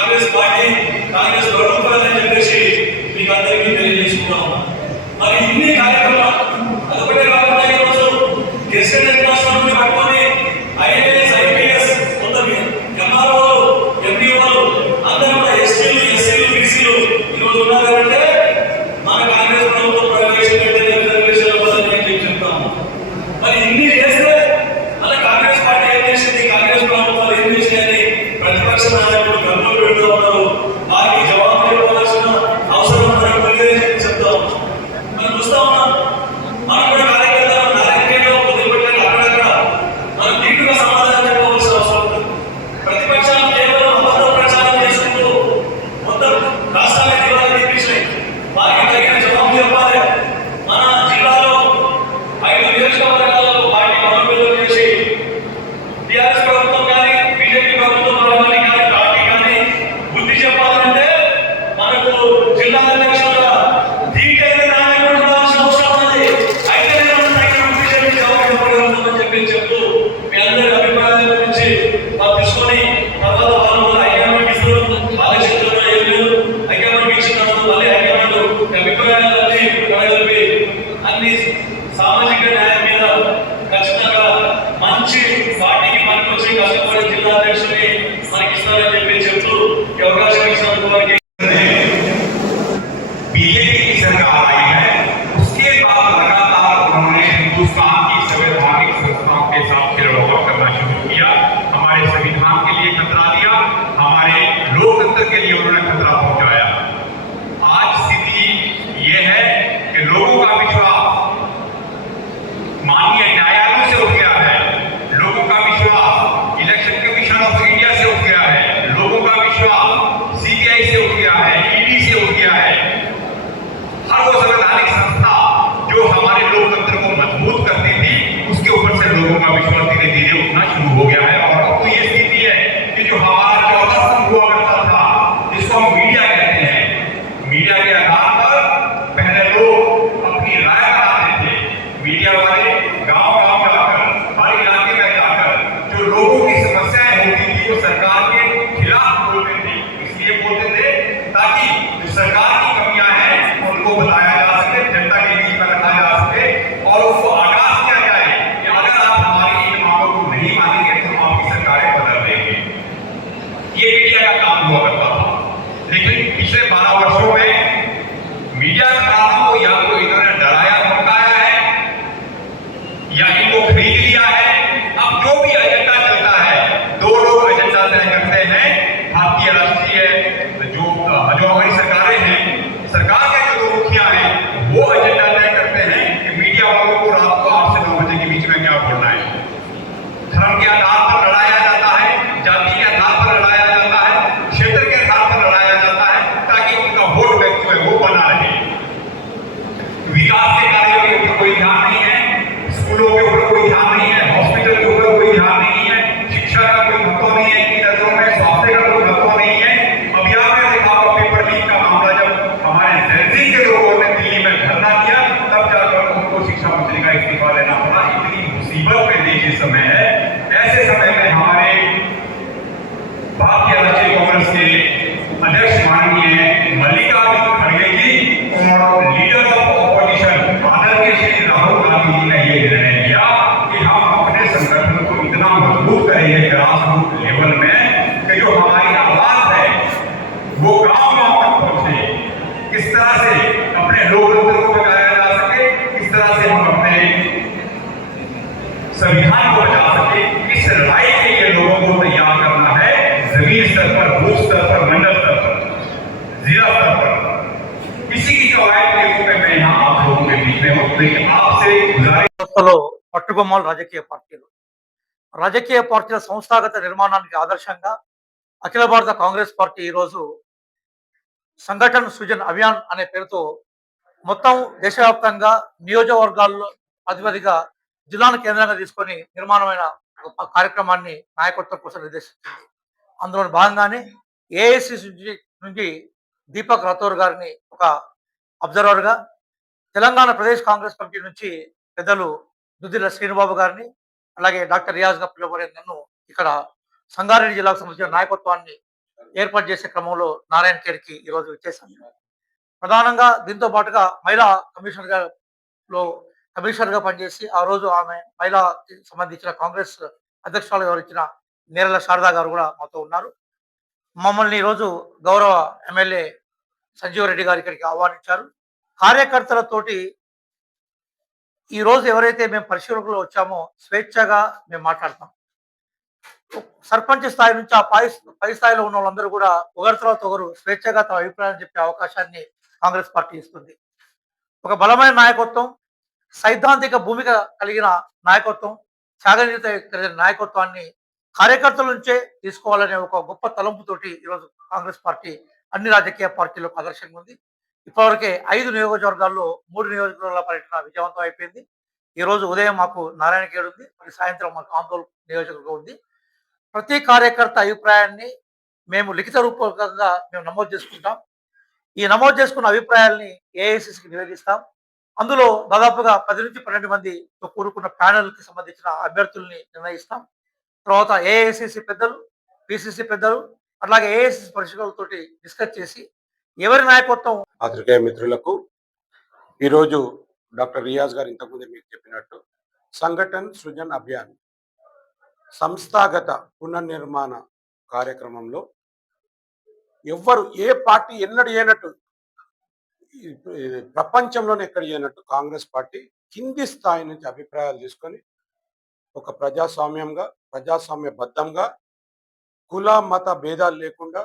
Congress party Congress ప్రభుత్వాన్ని చెప్పేసి మీకు అందరికీ తెలియజేసుకున్నాం. మరి ఇన్ని కార్యక్రమాలు అదొకటే కాకుండా ఈరోజు గెస్టెడ్ హెడ్ మాస్టర్ పట్టుకొని ఐఏఎస్ ఐపీఎస్ కొంత ఎంఆర్ఓలు ఎంపీఓలు అందరూ కూడా ఎస్టీలు ఎస్సీలు బీసీలు ఈరోజు ఉన్నారు కాబట్టి మన కాంగ్రెస్ ప్రభుత్వం ప్రవేశపెట్టే రిజర్వేషన్ల వల్ల చెప్తాము. మరి ఇన్ని చేస్తే మన కాంగ్రెస్ పార్టీ ఏం చేసింది, కాంగ్రెస్ ప్రభుత్వాలు ఏం చేసినాయని ప్రతిపక్ష నాయకులు గర్భం పెడుతూ ఉన్నారు. వారికి జవాబు ఇవ్వాల్సిన అవసరం మనకు లేదని చెప్పి చెప్తాం. మనం చూస్తా ఉన్నాం, మనం కూడా కార్యకర్తలు నారాయణలో వదిలిపెట్టాలి. అక్కడక్కడ మనం దీటుగా సమాధానం చెప్పవలసిన అవసరం ఉంది. ప్రతిపక్షాలు కేవలం అబద్ధ ప్రచారం చేసుకుంటూ మొత్తం రాష్ట్రాన్ని దివాలా తీపించినాయి. వారికి తగిన జవాబు చెప్పాలి. మన జిల్లాలో 5 నియోజకవర్గాలలో పార్టీ బలోపేతం చేసి టీఆర్ఎస్ ప్రభుత్వం కానీ బీజేపీ ప్రభుత్వం కానీ పార్టీ కానీ బుద్ధి చెప్పాలంటే మనకు జిల్లా అధ్యక్షులుగా దీటైన నాయకుడు ఉండాల్సిన అవసరం ఉంది. అయితే మనం తగిన బుద్ధి చెప్పి జవాబు చెప్పగలుగుతామని చెప్తూ మీ అందరి అభిప్రాయాల గురించి తీసుకొని తర్వాత వాళ్ళు హైకమాండ్ ఇస్తారు. వాళ్ళ చేతుల్లో ఏం లేదు. హైకమాండ్ ఇచ్చిన తర్వాత మళ్ళీ హైకమాండ్ అభిప్రాయాలన్నీ కలిపి అన్ని సామాజిక న్యాయం మీద ఖచ్చితంగా మంచి పార్టీకి పనికొచ్చి కష్టపడే జిల్లా అధ్యక్షుడిని మనకి ఇస్తారని చెప్పి చెప్తూ ఈ అవకాశం ఇచ్చినందుకు వారికి बीजेपी की सरकार आई है, उसके बाद लगातार उन्होंने हिंदुस्तान की संवैधानिक संस्थाओं के साथ खिलवाड़ करना शुरू किया। हमारे संविधान के लिए खतरा दिया, हमारे लोकतंत्र के लिए उन्होंने खतरा पहुंचाया। आज स्थिति यह है कि लोगों का विश्वास माननीय न्यायालयों से उठ गया है, लोगों का विश्वास इलेक्शन कमीशन ऑफ इंडिया से उठ गया है, लोगों का विश्वास सीबीआई से उठ गया है, ईडी से उठ गया है। हर वो संवैधानिक संस्था जो हमारे लोकतंत्र को मजबूत करती थी, उसके ऊपर से लोगों का विश्वास धीरे धीरे उठना शुरू हो गया है। और अब तो ये स्थिति है कि जो हमारा 14 स्तंभ हुआ करता था, जिसको हम मीडिया कहते हैं, मीडिया के आधार पर पहले लोग अपनी राय बनाते थे। मीडिया वाले गांव गांव जाकर, हर इलाके में जाकर जो लोगों की समस्याएं होती थी वो सरकार के खिलाफ बोलते थे। इसलिए बोलते थे ताकि जो सरकार की कमियां हैं उनको बताया जा सके, जनता के बीच में रखा जा सके और उसको आगाह किया जाए कि अगर आप हमारी इन मांगों को नहीं मानेंगे तो हम आपकी सरकारें बदल देंगे। ये मीडिया का काम हुआ करता था। लेकिन पिछले 12 वर्षों में मीडिया घरानों को या तो इन्होंने डराया धमकाया है या इनको खरीद लिया है। अब जो भी एजेंडा चलता है, 2 लोग एजेंडा तय करते हैं। भारतीय राष्ट्रीय जो हमारी सरकारें हैं, सरकार के जो मुखिया हैं, वो एजेंडा तय करते हैं कि मीडिया वालों को रात को 8 से 9 बजे के बीच में क्या बोलना है। धर्म के आधार पर लड़ाया जाता है, जाति के आधार पर लड़ाया जाता है, क्षेत्र के आधार पर लड़ाया जाता है ताकि उनका वोट बैंक जो है वो बना रहे। विकास के कार्यों के ऊपर कोई ध्यान नहीं है, स्कूलों के ऊपर कोई ध्यान नहीं है, हॉस्पिटल के ऊपर कोई ध्यान नहीं है, शिक्षा का कोई महत्व नहीं है इनकी नजरों में, स्वास्थ्य का कोई महत्व नहीं है। अभी आपने देखा होगा पेपर लीक का मामला, जब हमारे जैनजी के लोगों ने दिल्ली में धरना किया तब जाकर उनको शिक्षा मंत्री का इस्तीफा लेना पड़ा। इतनी मुसीबत में देश इस समय है। ऐसे समय में हमारे भारतीय राष्ट्रीय कांग्रेस के अध्यक्ष माननीय मल्लिकार्जुन खड़गे जी और लीडर ऑफ ऑपोजिशन आदरणीय श्री राहुल गांधी जी ने ये निर्णय लिया कि हम अपने संगठन को इतना मजबूत करेंगे ग्रास रूट लेवल में कि जो हमारी आवाज है वो गांव गांव तक पहुंचे। किस तरह से अपने लोकतंत्र को बचाया जा सके, किस तरह से हम अपने संविधान को बचा सके, इस लड़ाई के लिए लोगों को तैयार करना है। जमीन स्तर पर, बूथ स्तर पर, मंडल स्तर पर, जिला स्तर पर। इसी की कवायद के रूप में मैं यहाँ आप लोगों के बीच में हूँ। आपसे गुजारिश పట్టుబొమ్మలు రాజకీయ పార్టీల సంస్థాగత నిర్మాణానికి ఆదర్శంగా అఖిల భారత కాంగ్రెస్ పార్టీ ఈరోజు సంఘటన సృజన్ అభియాన్ అనే పేరుతో మొత్తం దేశవ్యాప్తంగా నియోజకవర్గాల్లో అధిపతిగా జిల్లాను కేంద్రంగా తీసుకొని నిర్మాణమైన ఒక కార్యక్రమాన్ని నాయకత్వం కోసం నిర్దేశించింది. అందులో భాగంగానే ఏఐసిసి నుంచి దీపక్ రాథోర్ గారిని ఒక అబ్జర్వర్గా, తెలంగాణ ప్రదేశ్ కాంగ్రెస్ కమిటీ నుంచి పెద్దలు దుద్దిల శ్రీనుబాబు గారిని, అలాగే డాక్టర్ రియాజ్గా పిలువబడే నన్ను ఇక్కడ సంగారెడ్డి జిల్లాకు సంబంధించిన నాయకత్వాన్ని ఏర్పాటు చేసే క్రమంలో నారాయణ ఖేడ్కి ఈరోజు వచ్చేసాను. ప్రధానంగా దీంతో పాటుగా మహిళా కమిషనర్గా పనిచేసి ఆ రోజు ఆమె మహిళకి సంబంధించిన కాంగ్రెస్ అధ్యక్షురాలు వివరించిన నేరల శారదా గారు కూడా మాతో ఉన్నారు. మమ్మల్ని ఈరోజు గౌరవ ఎమ్మెల్యే సంజీవరెడ్డి గారు ఇక్కడికి ఆహ్వానించారు. కార్యకర్తలతోటి ఈ రోజు ఎవరైతే మేము పరిశీలకులు వచ్చామో స్వేచ్ఛగా మేము మాట్లాడతాం. సర్పంచ్ స్థాయి నుంచి ఆ పై స్థాయిలో ఉన్న వాళ్ళందరూ కూడా ఒకరి తర్వాత ఒకరు స్వేచ్ఛగా తమ అభిప్రాయం చెప్పే అవకాశాన్ని కాంగ్రెస్ పార్టీ ఇస్తుంది. ఒక బలమైన నాయకత్వం, సైద్ధాంతిక భూమిక కలిగిన నాయకత్వం, త్యాగనీయత కలిగిన నాయకత్వాన్ని కార్యకర్తల నుంచే తీసుకోవాలనే ఒక గొప్ప తలంపుతోటి ఈరోజు కాంగ్రెస్ పార్టీ అన్ని రాజకీయ పార్టీలకు ఆదర్శంగా ఉంది. ఇప్పటివరకే 5 నియోజకవర్గాల్లో 3 నియోజకవర్గాల పర్యటన విజయవంతం అయిపోయింది. ఈరోజు ఉదయం మాకు నారాయణఖేడ్ ఉంది, మరి సాయంత్రం మాకు ఆందోళన నియోజకవర్గం ఉంది. ప్రతి కార్యకర్త అభిప్రాయాన్ని మేము లిఖిత రూపకంగా మేము నమోదు చేసుకుంటాం. ఈ నమోదు చేసుకున్న అభిప్రాయాల్ని ఏఐసిసికి నివేదిస్తాం. అందులో దాదాపుగా 10 నుంచి 12 మందితో కూడుకున్న ప్యానెల్కి సంబంధించిన అభ్యర్థుల్ని నిర్ణయిస్తాం. తర్వాత ఏఐసిసి పెద్దలు, పిసిసి పెద్దలు, అట్లాగే ఏఐసిసి పరిశీలకులతోటి డిస్కస్ చేసి ఎవరి నాయకత్వం. పాత్రికేయ మిత్రులకు ఈరోజు డాక్టర్ రియాజ్ గారు ఇంతకుముందే మీకు చెప్పినట్టు సంఘటన్ సృజన్ అభియాన్ సంస్థాగత పునర్నిర్మాణ కార్యక్రమంలో ఎవ్వరు ఏ పార్టీ ఎన్నడూ చేయనట్టు, ప్రపంచంలోనే ఎక్కడ చేయనట్టు కాంగ్రెస్ పార్టీ కింది స్థాయి నుంచి అభిప్రాయాలు తీసుకొని ఒక ప్రజాస్వామ్యబద్ధంగా కుల మత భేదాలు లేకుండా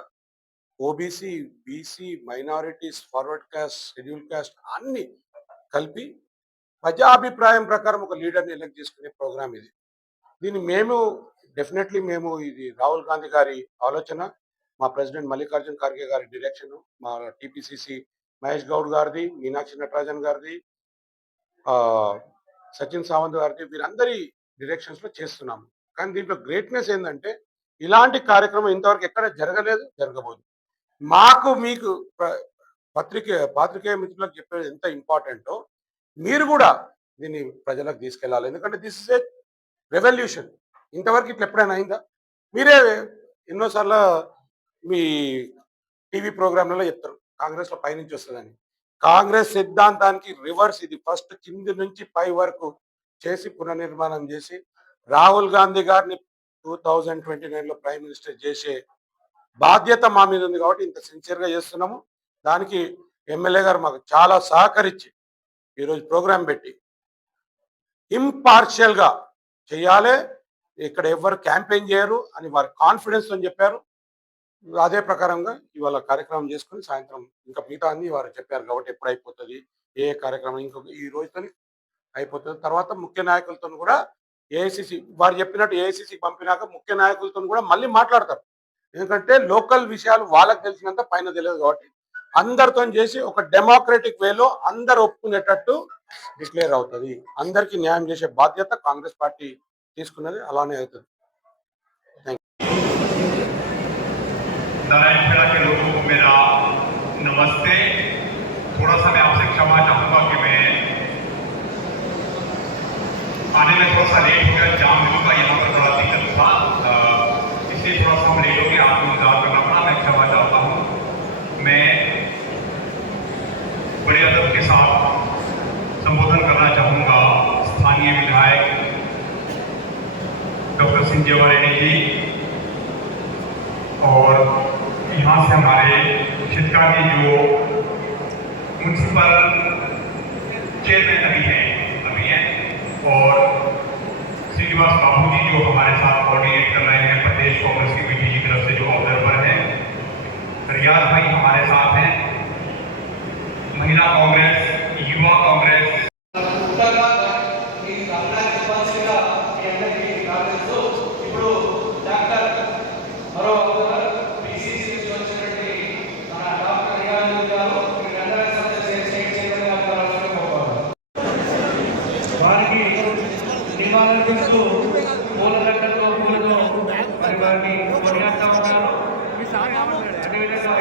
OBC, BC, minorities, forward caste, schedule caste అన్ని కలిపి ప్రజాభిప్రాయం ప్రకారం ఒక లీడర్ని ఎలక్ట్ చేసుకునే ప్రోగ్రామ్ ఇది. దీన్ని మేము ఇది రాహుల్ గాంధీ గారి ఆలోచన, మా ప్రెసిడెంట్ మల్లికార్జున్ ఖర్గే గారి డైరెక్షన్, మా టీపీసీసీ మహేష్ గౌడ్ గారిది, మీనాక్షి నటరాజన్ గారిది, సచిన్ సావంత్ గారిది, వీరందరి డైరెక్షన్స్లో చేస్తున్నాము. కానీ దీంట్లో గ్రేట్నెస్ ఏంటంటే ఇలాంటి కార్యక్రమం ఇంతవరకు ఎక్కడ జరగలేదు, జరగబోదు. మాకు మీకు పాత్రికేయ మిత్రులకు చెప్పేది ఎంత ఇంపార్టెంటో మీరు కూడా దీన్ని ప్రజలకు తీసుకెళ్ళాలి. ఎందుకంటే దిస్ ఇస్ ఏ రెవల్యూషన్. ఇంతవరకు ఇట్లా ఎప్పుడైనా అయిందా? మీరే ఎన్నోసార్లు మీ టీవీ ప్రోగ్రాంలలో చెప్తారు కాంగ్రెస్లో పైనుంచి వస్తుందని. కాంగ్రెస్ సిద్ధాంతానికి రివర్స్ ఇది. ఫస్ట్ కింది నుంచి పై వరకు చేసి పునర్నిర్మాణం చేసి రాహుల్ గాంధీ గారిని 2029లో ప్రైమ్ మినిస్టర్ చేసే బాధ్యత మా మీద ఉంది. కాబట్టి ఇంత సిన్సియర్గా చేస్తున్నాము. దానికి ఎమ్మెల్యే గారు మాకు చాలా సహకరించి ఈరోజు ప్రోగ్రాం పెట్టి ఇంపార్షియల్గా చేయాలి, ఇక్కడ ఎవరు క్యాంపెయిన్ చేయరు అని వారి కాన్ఫిడెన్స్ అని చెప్పారు. అదే ప్రకారంగా ఇవాళ కార్యక్రమం చేసుకుని సాయంత్రం ఇంకా మిగతా అన్ని వారు చెప్పారు. కాబట్టి ఎప్పుడు అయిపోతుంది, ఏ కార్యక్రమం ఇంకొక ఈ రోజుతో అయిపోతుంది. తర్వాత ముఖ్య నాయకులతో కూడా ఏఐసిసి వారు చెప్పినట్టు ఏఐసిసికి పంపినాక ముఖ్య నాయకులతో కూడా మళ్ళీ మాట్లాడతారు. ఎందుకంటే లోకల్ విషయాలు వాళ్ళకి తెలిసినంత పైన తెలియదు. కాబట్టి అందరితో చేసి ఒక డెమోక్రటిక్ వేలో అందరు ఒప్పుకునేటట్టు డిక్లేర్ అవుతుంది. అందరికీ న్యాయం చేసే బాధ్యత కాంగ్రెస్ పార్టీ తీసుకున్నది, అలానే అవుతుంది. नारायणखेड़ा के लोगों को मेरा नमस्ते। थोड़ा सा मैं आपसे क्षमा चाहूँगा कि मैं आने में थोड़ा सा लेट हो गया, जाम का यहाँ पर थोड़ा दिक्कत था, इसलिए थोड़ा सा हम लेट हो गए, आपको इंतजार करना पड़ा, मैं क्षमा चाहता हूँ। मैं बड़े अदब के साथ संबोधन करना चाहूँगा स्थानीय विधायक डॉक्टर संजीवरेड्डी जी और यहाँ से हमारे छिटका के जो म्यूनसिपल चेयरमैन अभी हैं और श्रीनिवास बाबू जी जो हमारे साथ कोऑर्डिनेट कर रहे हैं प्रदेश कांग्रेस कमेटी की तरफ से, जो ऑब्जर्वर हैं। रियाज भाई हमारे साथ हैं, महिला कांग्रेस, युवा कांग्रेस। పూలతో మరి వారిని కొనియాడుతూ ఉన్నారు. అదేవిధంగా